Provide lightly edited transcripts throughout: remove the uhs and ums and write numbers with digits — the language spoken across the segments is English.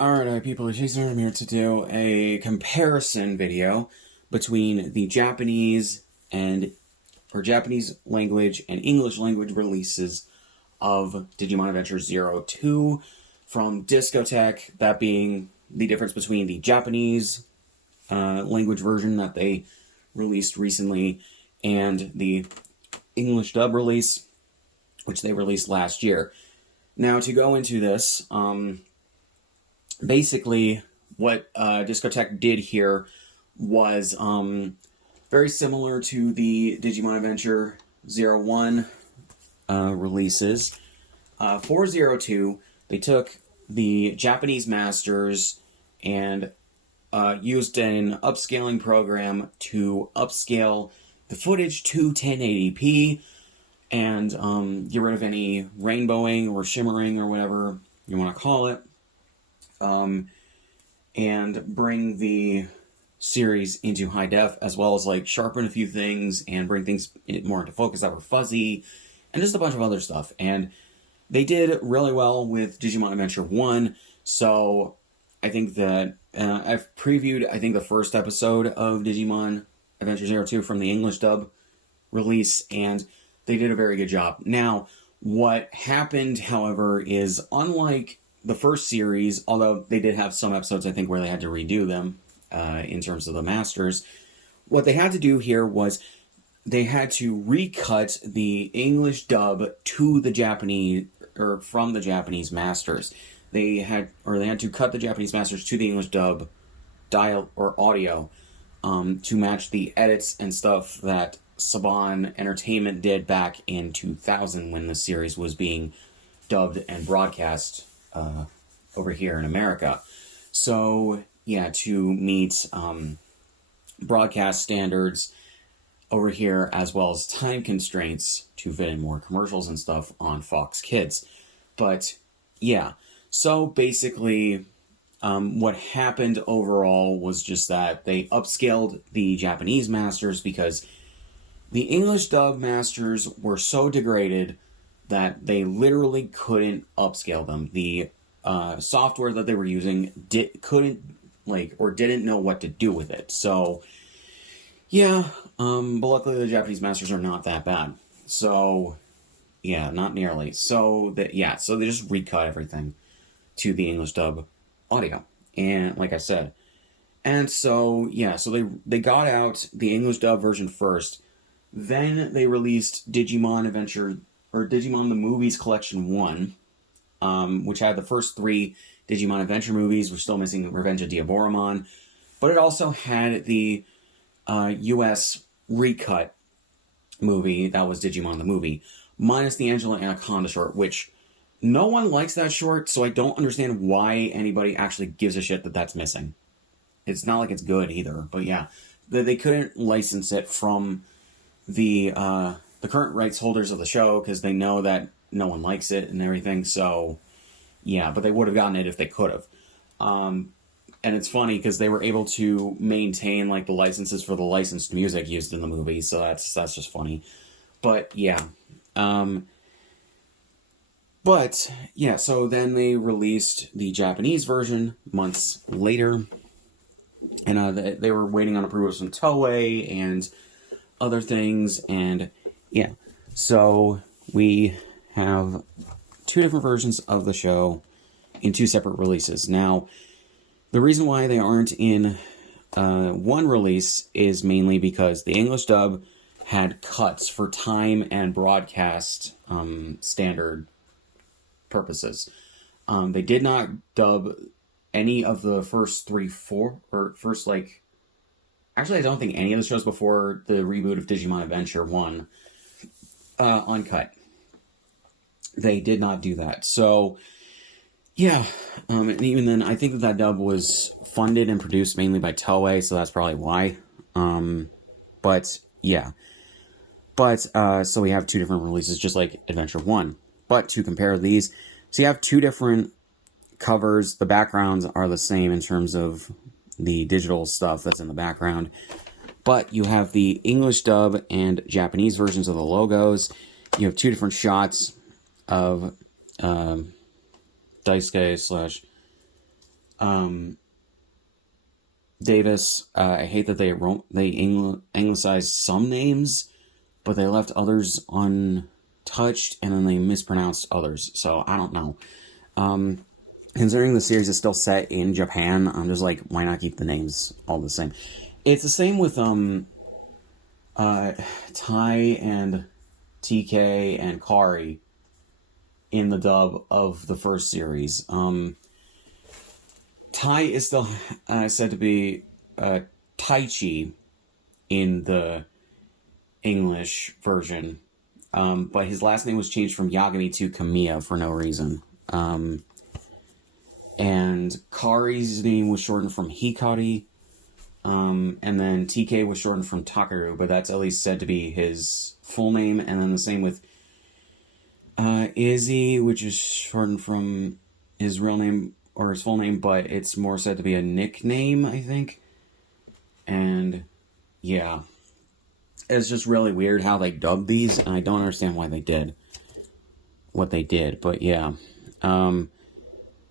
Alright, people, I'm here to do a comparison video between the Japanese language and English language releases of Digimon Adventure 02 from Discotech, that being the difference between the Japanese language version that they released recently and the English dub release, which they released last year. Now, to go into this, basically, what Discotech did here was very similar to the Digimon Adventure 01 releases. For 02, they took the Japanese masters and used an upscaling program to upscale the footage to 1080p and get rid of any rainbowing or shimmering or whatever you want to call it. And bring the series into high def, as well as like sharpen a few things and bring things more into focus that were fuzzy, and just a bunch of other stuff. And they did really well with Digimon Adventure 1, so I think that I've previewed, I think, the first episode of Digimon Adventure 02 from the English dub release, and they did a very good job. Now, what happened, however, is unlike the first series, although they did have some episodes, I think, where they had to redo them in terms of the masters, what they had to do here was they had to recut the English dub to the Japanese, or from the Japanese masters. They had to cut the Japanese masters to the English dub dial or audio to match the edits and stuff that Saban Entertainment did back in 2000 when the series was being dubbed and broadcast over here in America. So, yeah, to meet broadcast standards over here, as well as time constraints to fit in more commercials and stuff on Fox Kids. But, yeah, so basically, what happened overall was just that they upscaled the Japanese masters because the English dub masters were so degraded that they literally couldn't upscale them. The software that they were using didn't know what to do with it. So, yeah, but luckily the Japanese masters are not that bad. So, yeah, not nearly. So they just recut everything to the English dub audio. And like I said, and so, yeah, so they got out the English dub version first. Then they released Digimon Adventure, or Digimon the Movies Collection 1, which had the first 3 Digimon Adventure movies. We're still missing Revenge of Diaboromon. But it also had the US recut movie that was Digimon the Movie, minus the Angela Anaconda short, which no one likes that short, so I don't understand why anybody actually gives a shit that that's missing. It's not like it's good either, but yeah. They couldn't license it from the current rights holders of the show because they know that no one likes it and everything. So, yeah, but they would have gotten it if they could have. And it's funny because they were able to maintain like the licenses for the licensed music used in the movie. So that's just funny. But yeah, so then they released the Japanese version months later, and they were waiting on approvals from Toei and other things, and yeah, so we have 2 different versions of the show in 2 separate releases. Now, the reason why they aren't in one release is mainly because the English dub had cuts for time and broadcast standard purposes. They did not dub any of the first actually, I don't think any of the shows before the reboot of Digimon Adventure 1 uncut. They did not do that. So, yeah. And even then, I think that dub was funded and produced mainly by Toei, so that's probably why. But, yeah. But, so we have 2 different releases, just like Adventure 1. But to compare these, so you have 2 different covers. The backgrounds are the same in terms of the digital stuff that's in the background, but you have the English dub and Japanese versions of the logos. You have 2 different shots of Daisuke / Davis, I hate that they anglicized some names, but they left others untouched, and then they mispronounced others. So I don't know. Considering the series is still set in Japan, I'm just like, why not keep the names all the same? It's the same with Tai and TK and Kari in the dub of the first series. Tai is still said to be Taichi in the English version, but his last name was changed from Yagami to Kamiya for no reason. And Kari's name was shortened from Hikari, and then TK was shortened from Takaru, but that's at least said to be his full name. And then the same with Izzy, which is shortened from his real name or his full name, but it's more said to be a nickname, I think. And yeah, it's just really weird how they dubbed these, and I don't understand why they did what they did, but yeah.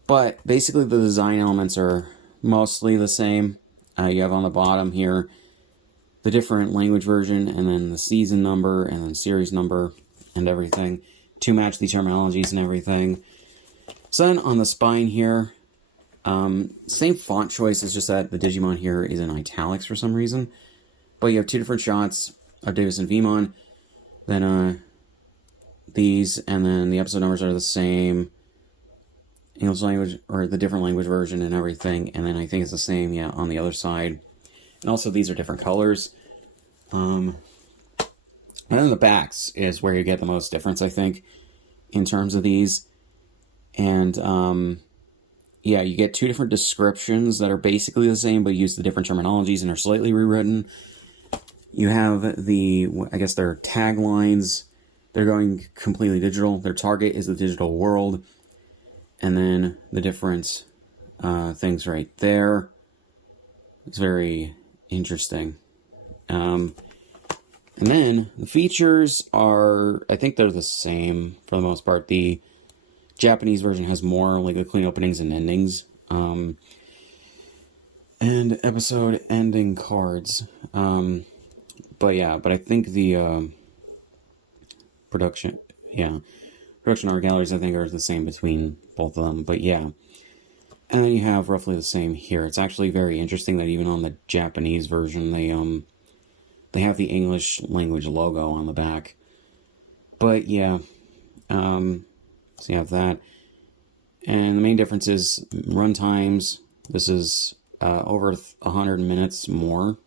But basically the design elements are mostly the same. You have on the bottom here the different language version, and then the season number, and then series number, and everything, to match the terminologies and everything. So then on the spine here, same font choice, it's just that the Digimon here is in italics for some reason. But you have two different shots of Davis and Vmon. Then these, and then the episode numbers are the same. English language, or the different language version and everything. And then I think it's the same, yeah, on the other side. And also these are different colors. And then the backs is where you get the most difference, I think, in terms of these. And, yeah, you get two different descriptions that are basically the same, but use the different terminologies and are slightly rewritten. You have I guess their taglines. They're going completely digital. Their target is the digital world. And then the different things right there. It's very interesting. And then the features are, I think they're the same for the most part. The Japanese version has more like the clean openings and endings. And episode ending cards. But I think the production art galleries, I think, are the same between both of them. But yeah. And then you have roughly the same here. It's actually very interesting that even on the Japanese version, they have the English language logo on the back. But yeah. So you have that. And the main difference is run times. This is over 100 minutes more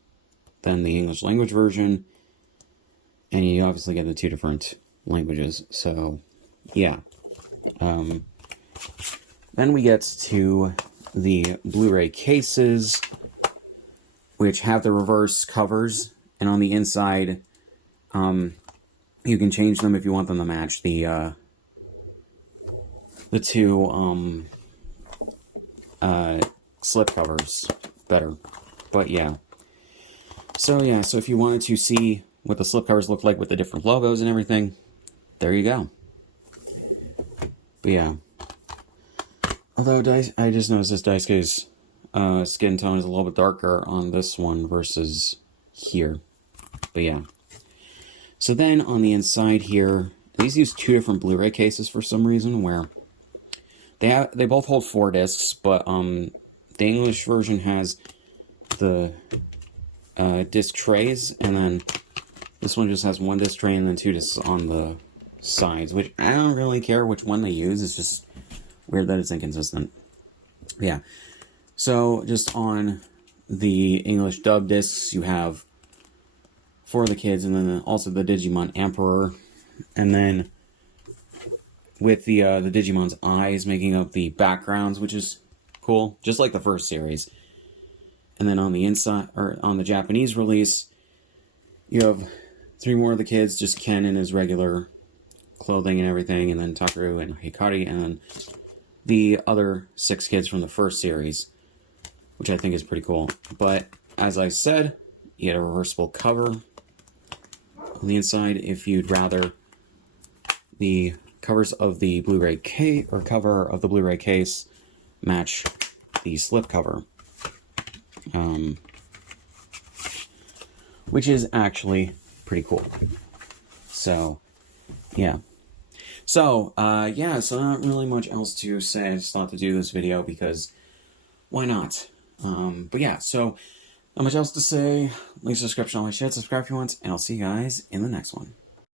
than the English language version. And you obviously get the two different languages. So, yeah. Then we get to the Blu-ray cases, which have the reverse covers. And on the inside, you can change them if you want them to match the two slip covers better. But yeah. So if you wanted to see what the slip covers look like with the different logos and everything, there you go. But yeah. Although I just noticed this Daisuke's skin tone is a little bit darker on this one versus here. But yeah. So then on the inside here, these use two different Blu-ray cases for some reason, where they both hold 4 discs, but the English version has the disc trays, and then this one just has 1 disc tray and then 2 discs on the sides, which I don't really care which one they use. It's just weird that it's inconsistent. Yeah. So just on the English dub discs, you have for the kids, and then also the Digimon Emperor, and then with the Digimon's eyes making up the backgrounds, which is cool, just like the first series. And then on the inside, or on the Japanese release, you have 3 more of the kids, just Ken in his regular clothing and everything, and then Takaru and Hikari, and then the other 6 kids from the first series, which I think is pretty cool. But as I said, you get a reversible cover on the inside if you'd rather the covers of the Blu-ray case, or cover of the Blu-ray case, match the slipcover, which is actually pretty cool. So, yeah. So, so not really much else to say. I just thought to do this video because why not? But yeah, so not much else to say. Link, subscription, all my shit. Subscribe if you want, and I'll see you guys in the next one.